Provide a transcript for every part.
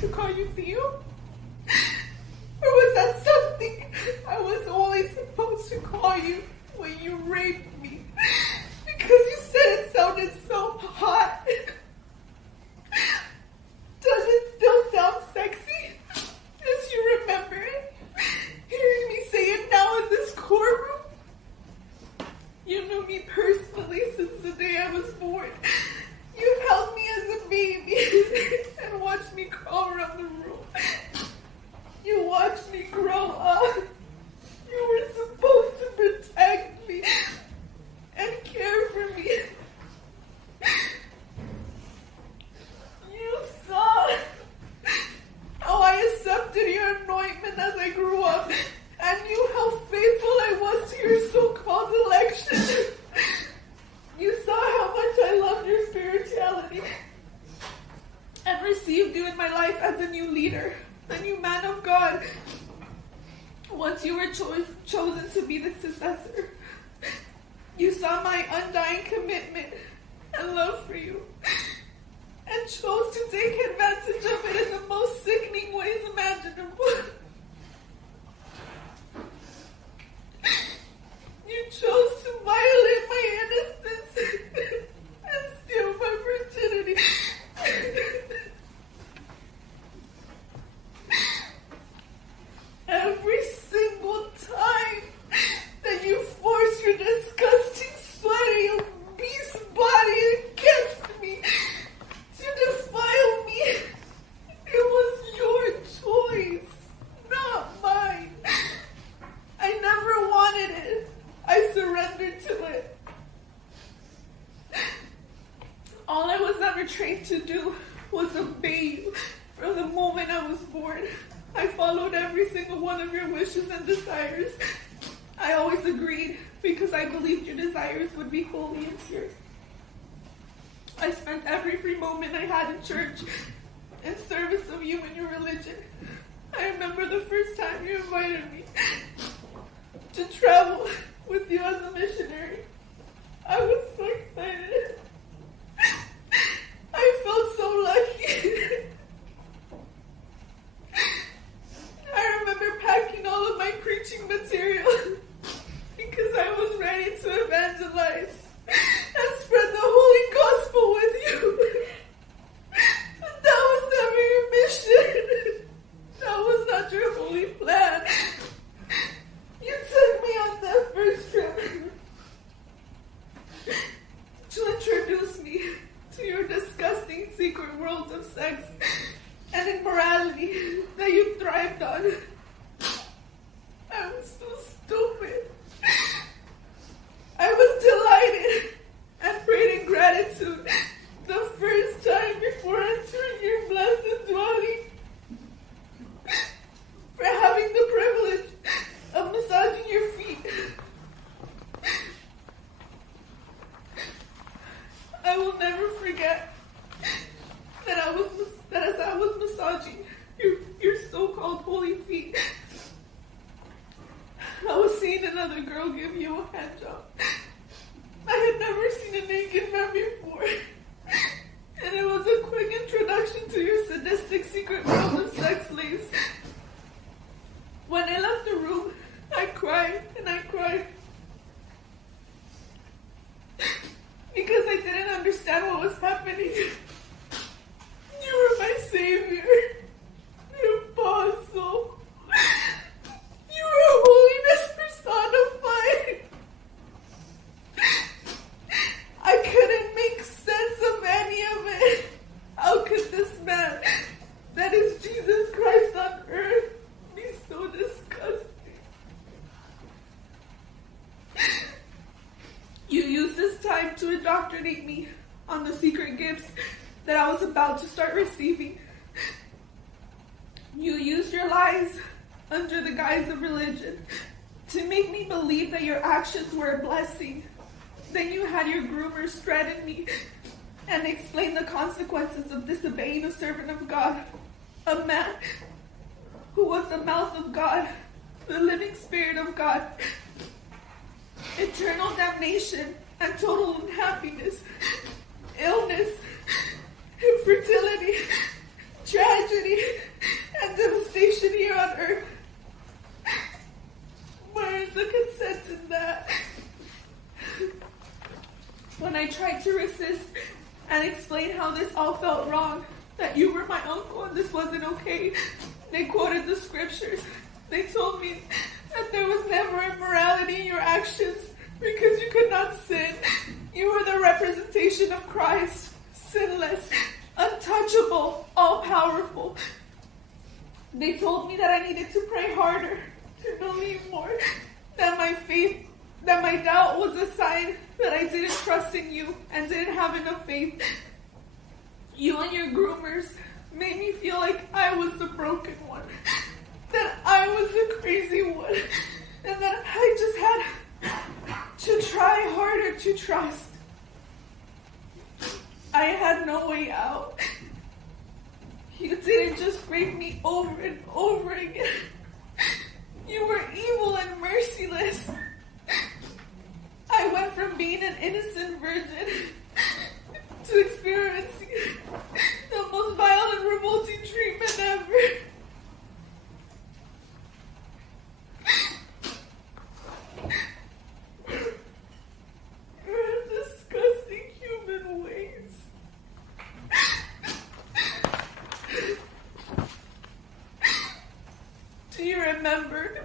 to call you Theo? Or was that something I was only supposed to call you when you raped me? Because you said it sounded so hot. Does it still sound sexy? As you remember it? Hearing me say it now in this courtroom? You knew me personally since the day I was born. You held me as a baby and watched me crawl around the room. You watched me grow up. You were supposed to protect me and care for me. You saw how I accepted your anointment as I grew up and knew how faithful I was to your so-called election. You saw how much I loved your spirituality and received you in my life as a new leader, a new man of God. Once you were chosen to be the successor, you saw my undying commitment and love for you and chose to take advantage of it in the most sickening ways imaginable. You chose to violate my innocence and steal my virginity. Every single time that you force your disgusting, sweaty, beast body against me to defile me, it was your choice, not mine. I never wanted it. I surrendered to it. All I was ever trained to do was obey you from the moment I was born. I followed every single one of your wishes and desires. I always agreed because I believed your desires would be holy and pure. I spent every free moment I had in church in service of you and your religion. I remember the first time you invited me to travel with you as a missionary. I was so excited. I felt so lucky. I remember packing all of my preaching material because I was ready to evangelize and spread the holy gospel with you. But that was never your mission. That was not your holy plan. You took me on that first trip to introduce me to your disgusting secret world of sex and immorality that you thrived on. I was so stupid. I was delighted and prayed in gratitude the first time before entering your blessed dwelling for having the privilege of massaging your feet. I will never forget that as I was massaging your so-called holy feet, I was seeing another girl give you a hand job. I had never seen a naked man before, and it was a quick introduction to your sadistic secret world of sex slaves. When I left the room, I cried and I cried because I didn't understand what was happening. You were my savior, your apostle. You were holiness personified. I couldn't make sense of any of it. How could this man, that is Jesus Christ on earth, be so disgusting? You used this time to indoctrinate me on the secret gifts that I was about to start receiving. You used your lies under the guise of religion to make me believe that your actions were a blessing. Then you had your groomers threaten me and explain the consequences of disobeying a servant of God, a man who was the mouth of God, the living Spirit of God. Eternal damnation and total unhappiness, illness, infertility, tragedy and devastation here on earth. Where is the consent in that? When I tried to resist and explain how this all felt wrong, that you were my uncle and this wasn't okay, they quoted the scriptures. They told me that there was never immorality in your actions because you could not sin. You were the representation of Christ, sinless, untouchable, all-powerful. They told me that I needed to pray harder, to believe more, that my faith, that my doubt was a sign that I didn't trust in you and didn't have enough faith. You and your groomers made me feel like I was the broken one, that I was the crazy one, and that I just had to try harder to trust. I had no way out. You didn't just rape me over and over again. You were evil and merciless. I went from being an innocent virgin to experiencing the most vile and revolting treatment ever. You're disgusting human ways. Do you remember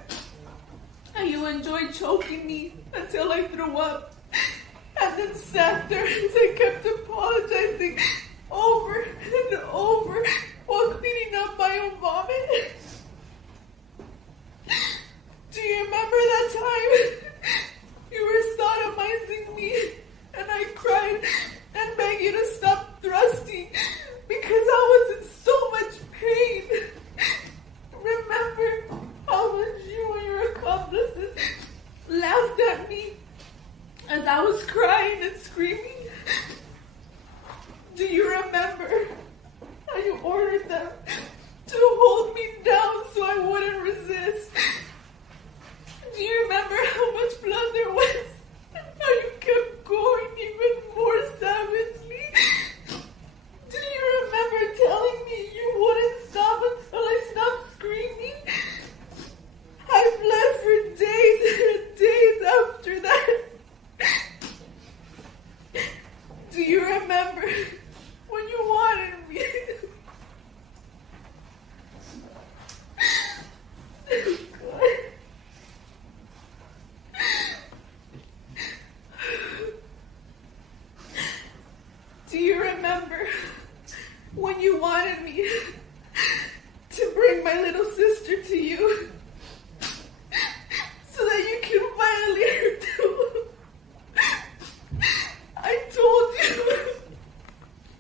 how you enjoyed choking me until I threw up? And then after, they kept apologizing over and over while cleaning up my own vomit. Do you remember that time you were sodomizing me and I cried and begged you to stop thrusting because I was in so much pain? Remember how much you and your accomplices laughed at me as I was crying and screaming? Do you remember how you ordered them to hold me down so I wouldn't resist? Do you remember how much blood there was and how you kept going even more savagely? Do you remember telling me you wouldn't stop until I stopped screaming? I bled for days and days after that. Do you remember when you wanted me? Do you remember when you wanted me to bring my little sister to you so that you could violate her too? I told you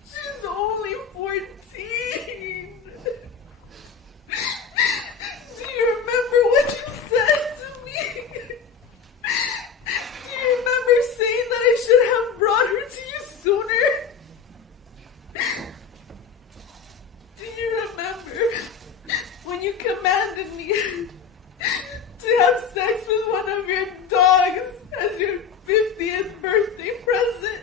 she's only 14. Do you remember what you said to me? Do you remember saying that I should have brought her to you sooner? Do you remember when you commanded me to have sex with one of your dogs as your 50th birthday present?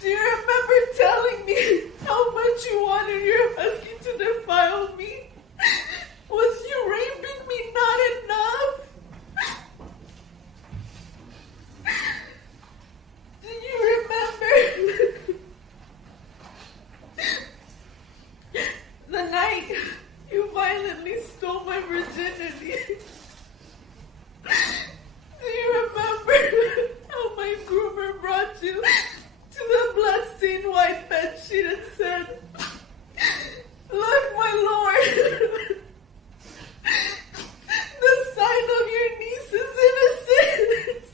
Do you remember telling me how much you wanted your husky to defile me? Was you raping me not enough? Do you remember the night you violently stole my virginity? Do you remember how my groomer brought you to the bloodstained white bedsheet and said, "Look, my lord, the sign of your niece's innocence."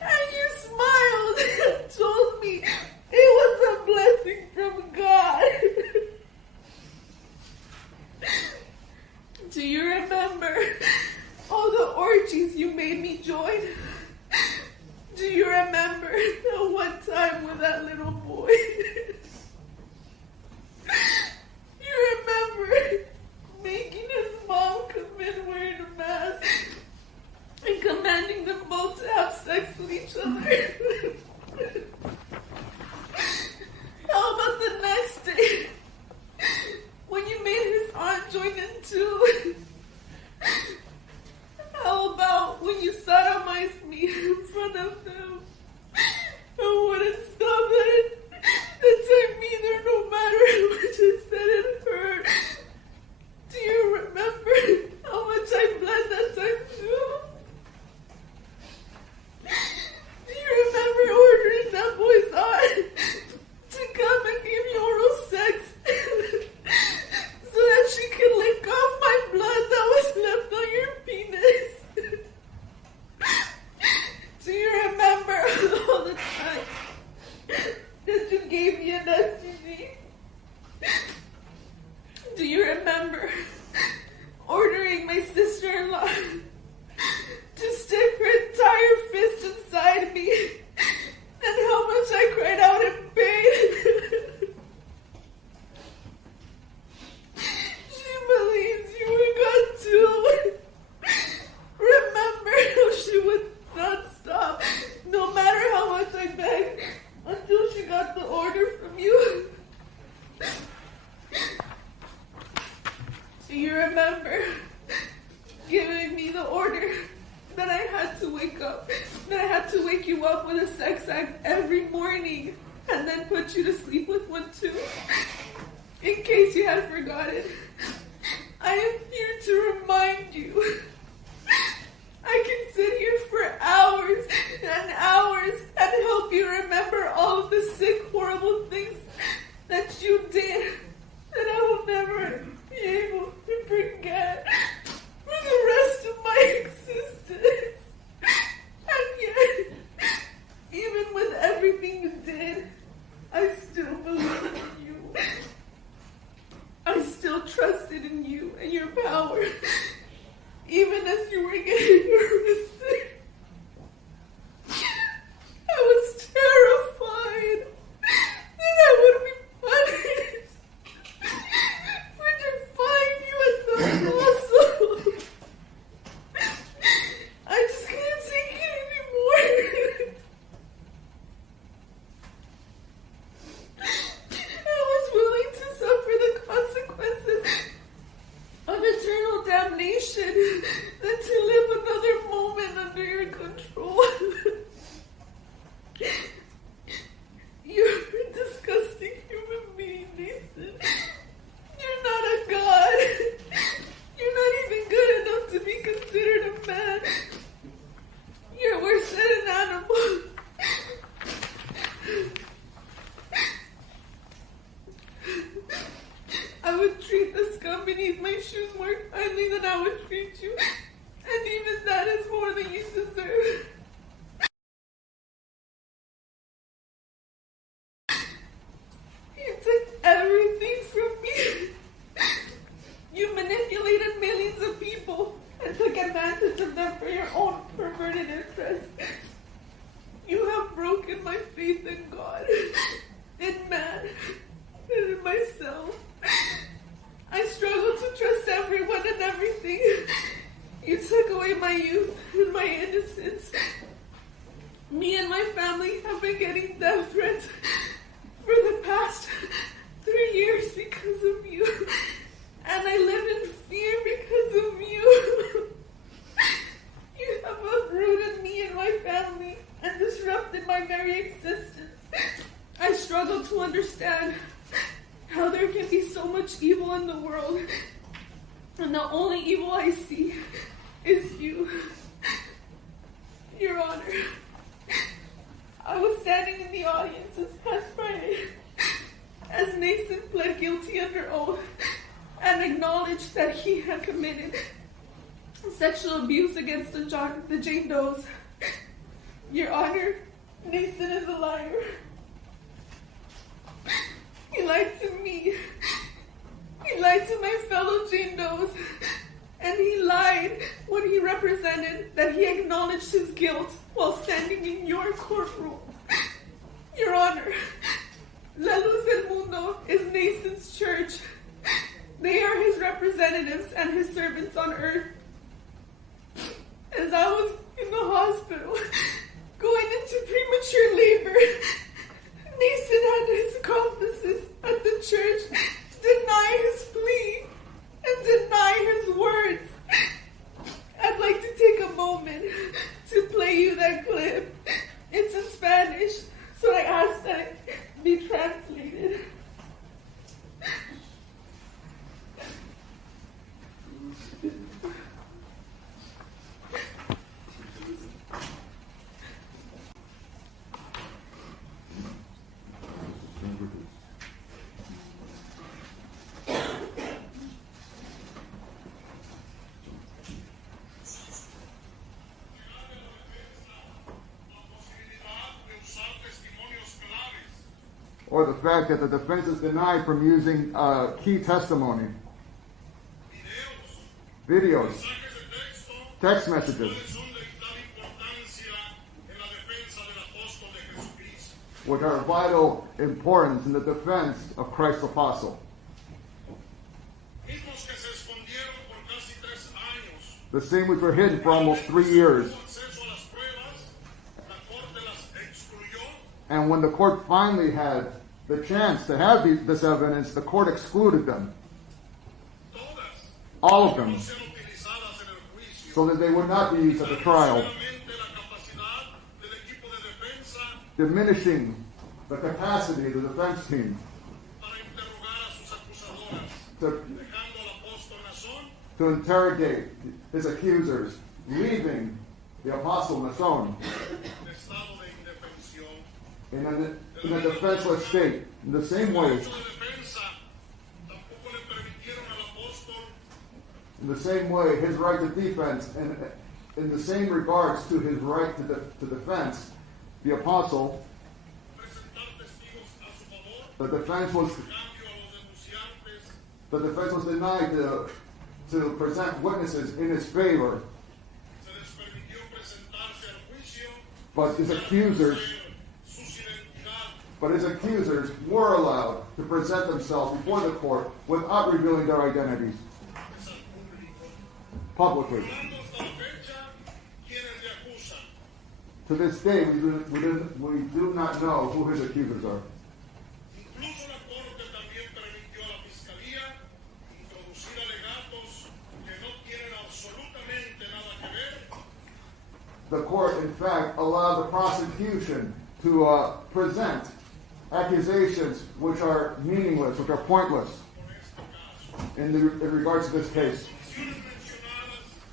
And you smiled and told me it was a blessing from God. Do you remember all the orgies you made me join? Do you remember the one time with that little boy? You remember making his mom come in wearing a mask and commanding them both to have sex with each other? How about the next too. How about when you sodomized me in front of them? I wouldn't stop it. That time either, no matter how much I said it hurt. Do you remember how much I bled that time too? Do you remember ordering that boy's aunt to come and give me oral sex so that she could lick off my blood that was left on your penis? Do you remember all the time that you gave me an STD? Do you remember ordering my sister-in-law to stick her entire fist inside me and how much I cried out in pain? She believes you were God too. Remember how she would not stop, no matter how much I begged, until she got the order from you? Do you remember giving me the order that I had to wake you up with a sex act every morning and then put you to sleep with one too? In case you had forgotten, I am here to remind you. I can sit here for hours and hours and help you remember all of the sick, horrible things that you did that I will never be able to forget for the rest of my existence. And yet, even with everything you did, I still believe in you. I still trusted in you and your power, even as you were getting arrested. I was terrified that I would be punished for defying you as the apostle. I just couldn't take it anymore. I was willing to suffer the consequences of eternal damnation than to live another moment under your control. You're a disgusting human being, Nathan. You're not a god. You're not even good enough to be considered a man. You're worse than an animal. I would treat the scum beneath my shoes more kindly than I would treat you. And even that is more than you deserve. You took everything from me. You manipulated millions of people and took advantage of them for your own perverted interests. You have broken my faith in God, in man, and in myself. I struggle to trust everyone and everything. You took away my youth and my innocence. Me and my family have been getting death threats for the past 3 years because of you. And I live in fear because of you. You have uprooted me and my family and disrupted my very existence. I struggle to understand how there can be so much evil in the world, and the only evil I see is you. Your Honor, I was standing in the audience this past Friday as Nason pled guilty under oath and acknowledged that he had committed sexual abuse against the Jane Does. Your Honor, Nason is a liar. He lied to me. He lied to my fellow Jane Does. And he lied when he represented that he acknowledged his guilt while standing in your courtroom. Your Honor, La Luz del Mundo is Nason's church. They are his representatives and his servants on earth. As I was in the hospital, going into premature labor, Nason had his accomplices at the church deny his plea and deny his or the fact that the defense is denied from using key testimony, videos, text messages, which are of vital importance in the defense of Christ's apostle. The same which were hidden for almost 3 years. And when the court finally had the chance to have this evidence, the court excluded them. All of them. So that they would not be used at the trial. Diminishing the capacity of the defense team to interrogate his accusers, leaving the apostle Naasón in a defenseless state. In the same way, his right to defense, and in the same regards to his right to defense, the apostle, the defense was denied to present witnesses in his favor, but his accusers were allowed to present themselves before the court without revealing their identities publicly. To this day, we do not know who his accusers are. The court, in fact, allowed the prosecution to present accusations which are meaningless, which are pointless in regards to this case.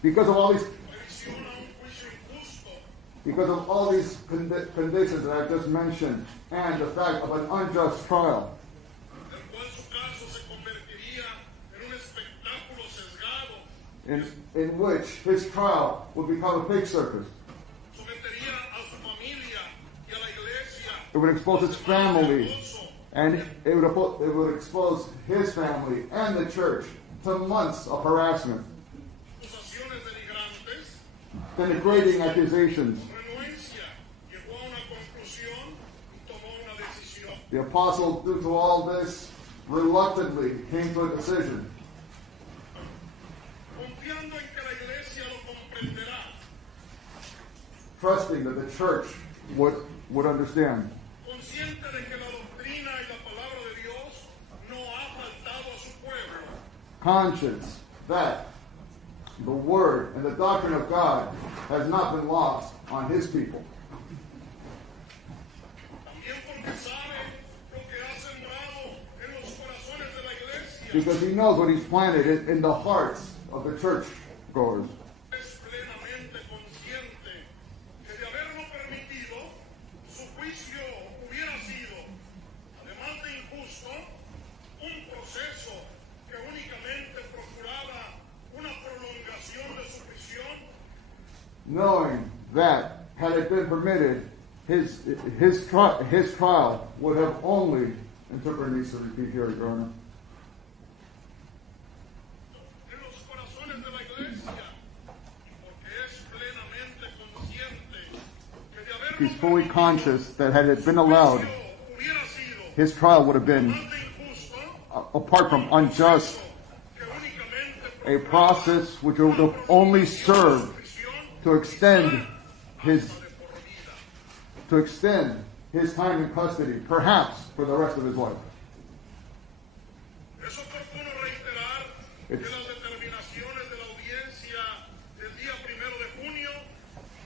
Because of all these conditions that I've just mentioned, and the fact of an unjust trial, in which his trial would become a pig circus. It would expose his family, and it would expose his family and the church to months of harassment, denigrating accusations. The apostle, due to all this, reluctantly came to a decision. Trusting that the church would understand. Conscious that the word and the doctrine of God has not been lost on his people. Because he knows what he's planted in the hearts of the church goers. Knowing that, had it been permitted, his trial would have only, interpreter needs to repeat here, Your Honor. He's fully conscious that had it been allowed, his trial would have been, apart from unjust, a process which would have only served to extend his time in custody, perhaps for the rest of his life.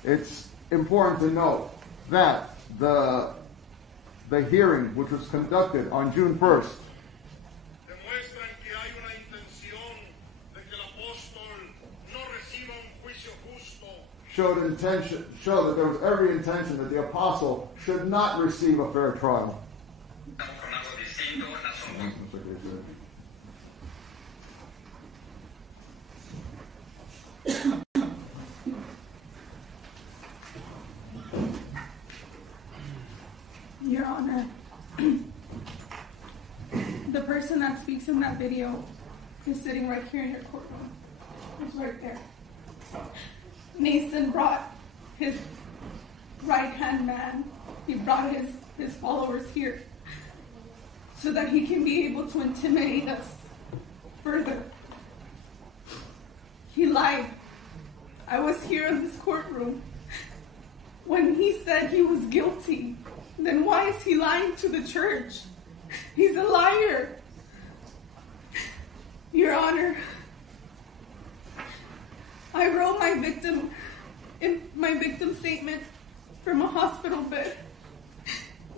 It's important to note that the hearing, which was conducted on June 1st, showed that there was every intention that the apostle should not receive a fair trial. Your Honor, in that video is sitting right here in your courtroom. It's right there. Naasón brought his right-hand man. He brought his followers here so that he can be able to intimidate us further. He lied. I was here in this courtroom when he said he was guilty. Then why is he lying to the church? He's a liar. Your Honor, I wrote my victim statement from a hospital bed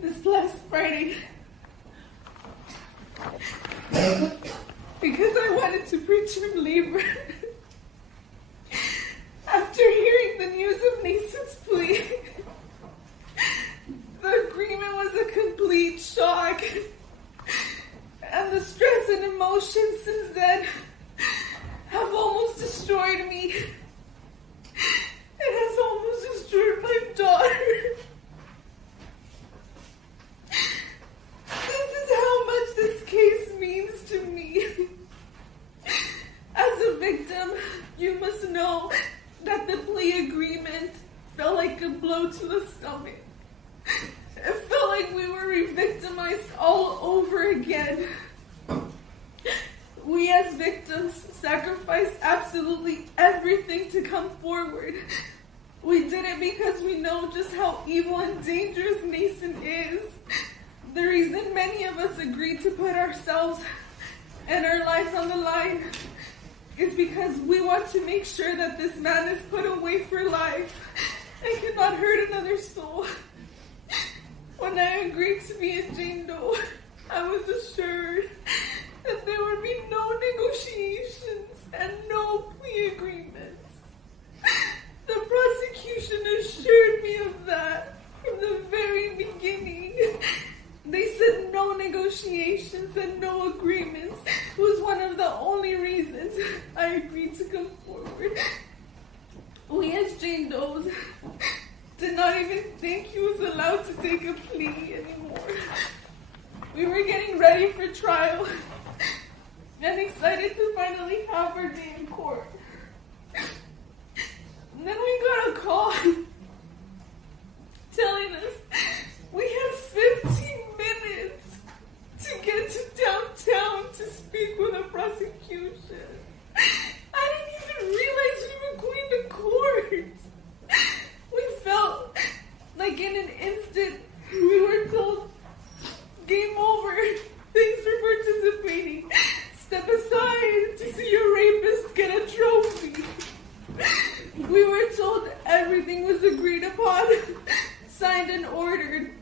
this last Friday because I wanted to preterm labor. After hearing the news of Naason's plea, the agreement was a complete shock, and the stress and emotions since then have almost destroyed me. It has almost destroyed my daughter. This is how much this case means to me. As a victim, you must know that the plea agreement felt like a blow to the stomach. It felt like we were re-victimized all over again. We as victims sacrificed absolutely everything to come forward. We did it because we know just how evil and dangerous Naasón is. The reason many of us agreed to put ourselves and our lives on the line is because we want to make sure that this man is put away for life and cannot hurt another soul. When I agreed to be a Jane Doe, I was assured that there would be no negotiations and no plea agreements. The prosecution assured me of that from the very beginning. They said no negotiations and no agreements was one of the only reasons I agreed to come forward. We as Jane Does did not even think he was allowed to take a plea anymore. We were getting ready for trial and excited to finally have our day in court. And then we got a call telling us we had 15 minutes to get to downtown to speak with the prosecution. I didn't even realize we were going to court. We felt like in an instant we were told, game over, thanks for participating. Step aside to see your rapist get a trophy. We were told everything was agreed upon, signed and ordered.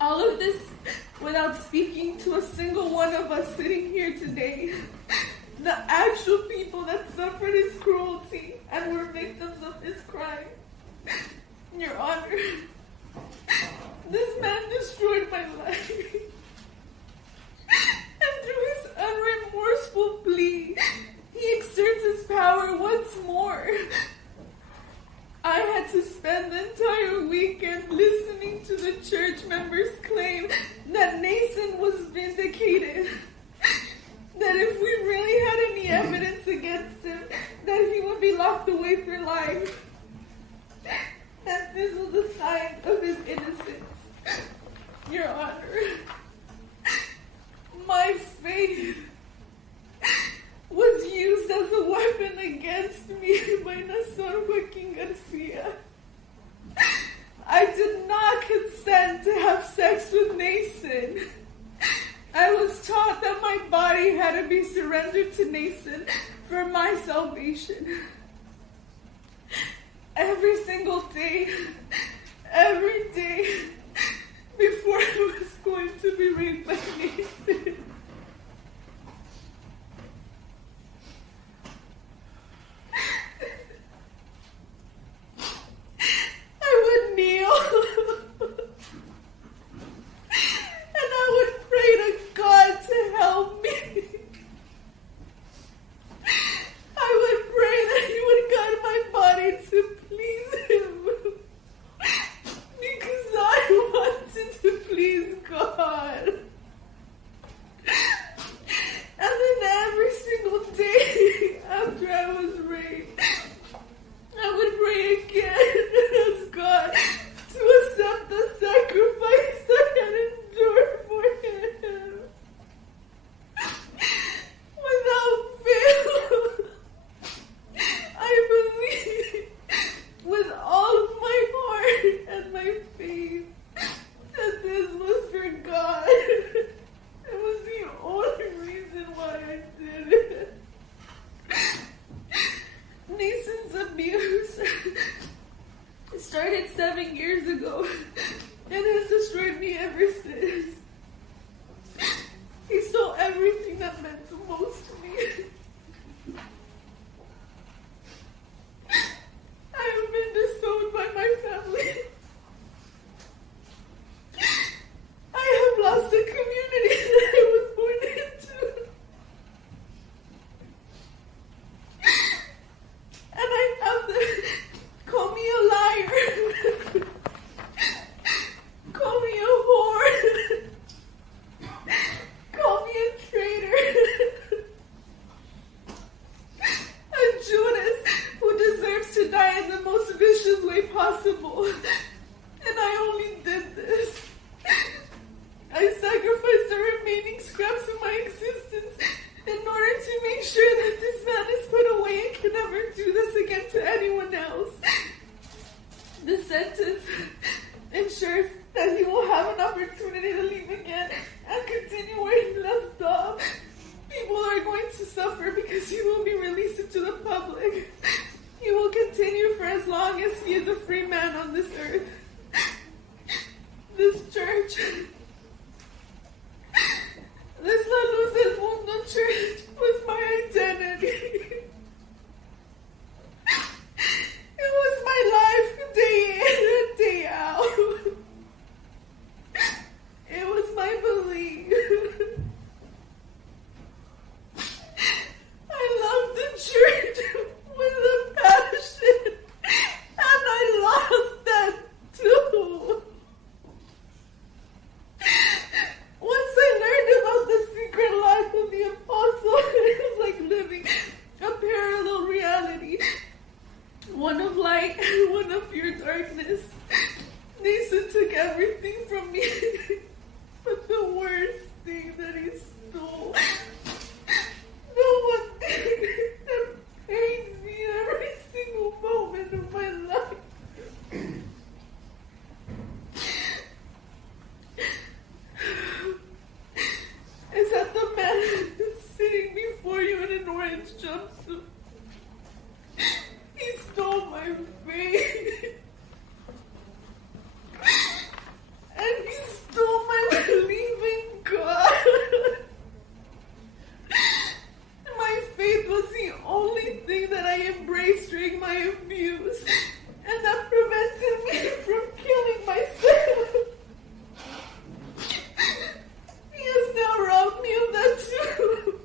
All of this without speaking to a single one of us sitting here today. The actual people that suffered his cruelty and were victims of his crime. Your Honor, this man destroyed my life. And through his unremorseful plea, he exerts his power once more. I had to spend the entire weekend listening to the church members claim that Naasón was vindicated. That if we really had any evidence against him, that he would be locked away for life. That this was a sign of his innocence. Your Honor, my faith was used as a weapon against me by Naasón Joaquín Garcia. I did not consent to have sex with Naasón. I was taught that my body had to be surrendered to Naasón for my salvation. Every single day, every day, before I was going to be raped by Naasón. I would kneel and I would pray to God to help me. I would pray that He would guide my body to please Him because I wanted to please God. Nason's abuse started 7 years ago and has destroyed me ever since. He stole everything that meant the most to me. I have been disowned by my family. I have lost the community that I was born into. And I have to call me a liar. Call me a whore. Call me a traitor. A Judas who deserves to die in the most vicious way possible. And I only did this. I sacrificed the remaining scraps of my existence in order to make sure that this man is put away and can never do this again to anyone else. The sentence ensures that he will have an opportunity to leave again and continue where he left off. People are going to suffer because he will be released into the public. He will continue for as long as he is a free man on this earth. This church, this La Luz del Mundo church, was my identity. It was my life day in and day out. It was my belief. I loved the church with a passion, and I lost that too. Once I learned about the secret life of the apostle, it was like living a parallel reality. One of light and one of pure darkness. Nason took everything from me, but the worst thing that he stole, the one thing that pains me every single moment of my life, is that the man sitting before you in an orange jumpsuit, he stole my faith. And he stole my belief in God. My faith was the only thing that I embraced during my abuse, and that prevented me from killing myself. He has now robbed me of that too.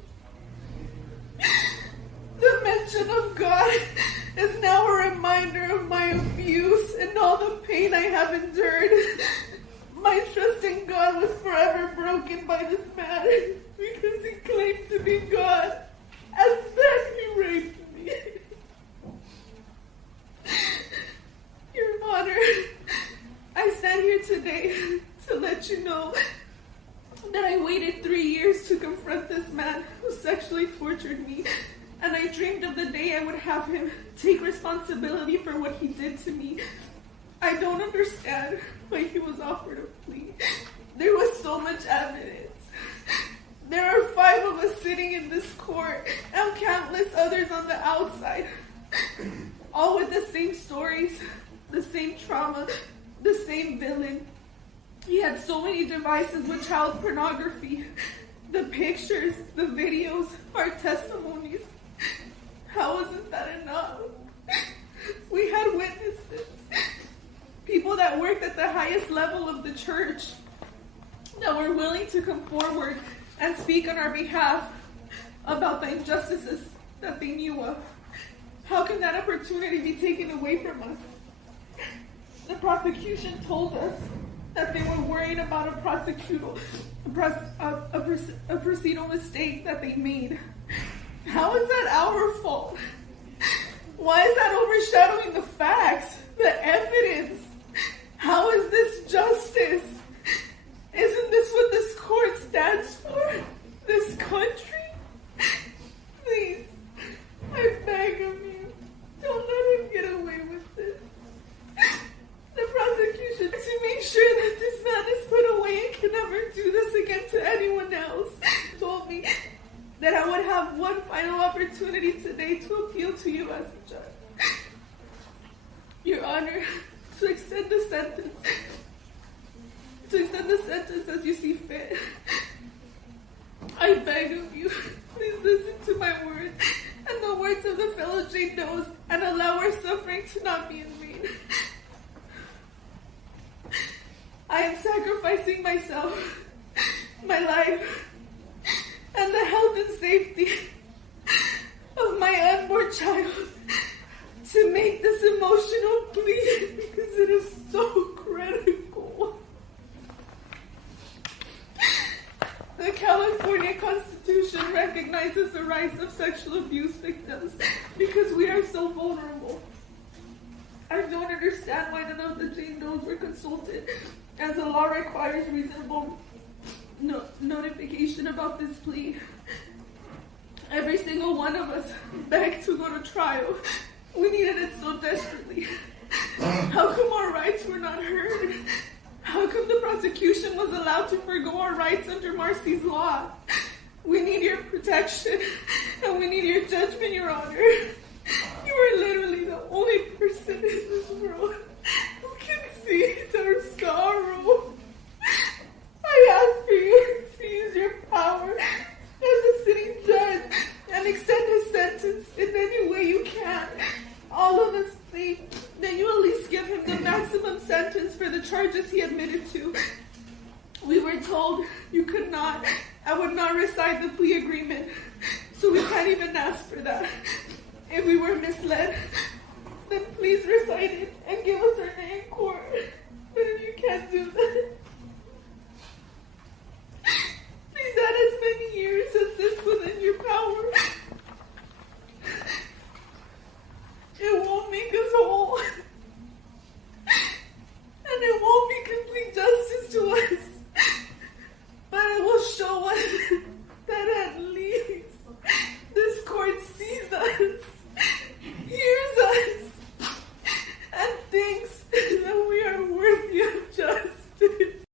The mention of God is now a reminder of my abuse and all the pain I have endured. My trust in God was forever broken by this man because he claimed to be God, and then he raped me. Your Honor, I stand here today to let you know that I waited 3 years to confront this man who sexually tortured me, and I dreamed of the day I would have him take responsibility for what he did to me. I don't understand why he was offered a plea. There was so much evidence. There are 5 of us sitting in this court and countless others on the outside, all with the same stories, the same trauma, the same villain. He had so many devices with child pornography, the pictures, the videos, our testimonies. How wasn't that enough? We had witnesses, people that worked at the highest level of the church, that were willing to come forward and speak on our behalf about the injustices that they knew of. How can that opportunity be taken away from us? The prosecution told us that they were worried about a procedural mistake that they made. How is that our fault? Why is that overshadowing the facts, the evidence? How is this justice? Isn't this what this court stands for? This country? Please, I beg of you, don't let him get away with this. The prosecution, to make sure that this man is put away and can never do this again to anyone else, told me that I would have one final opportunity today to appeal to you as a Your Honor, to extend the sentence as you see fit, I beg of you, please listen to my words and the words of the fellow Jane Does and allow our suffering to not be in vain. I am sacrificing myself, my life, and the health and safety of my unborn child to make this emotional plea because it is so critical. The California Constitution recognizes the rights of sexual abuse victims because we are so vulnerable. I don't understand why none of the Jane Does were consulted, as the law requires reasonable notification about this plea. Every single one of us begged to go to trial. We needed it so desperately. How come our rights were not heard? How come the prosecution was allowed to forgo our rights under Marcy's law? We need your protection, and we need your judgment, Your Honor. You are literally the only person in this world who can see our sorrow. I ask for you to use your power as the sitting judge and extend his sentence in any way you can. All of us plead that you at least give him the maximum sentence for the charges he admitted to. We were told you could not and would not recite the plea agreement, so we can't even ask for that. If we were misled, then please recite it and give us our day in court. But if you can't do that, please add as many years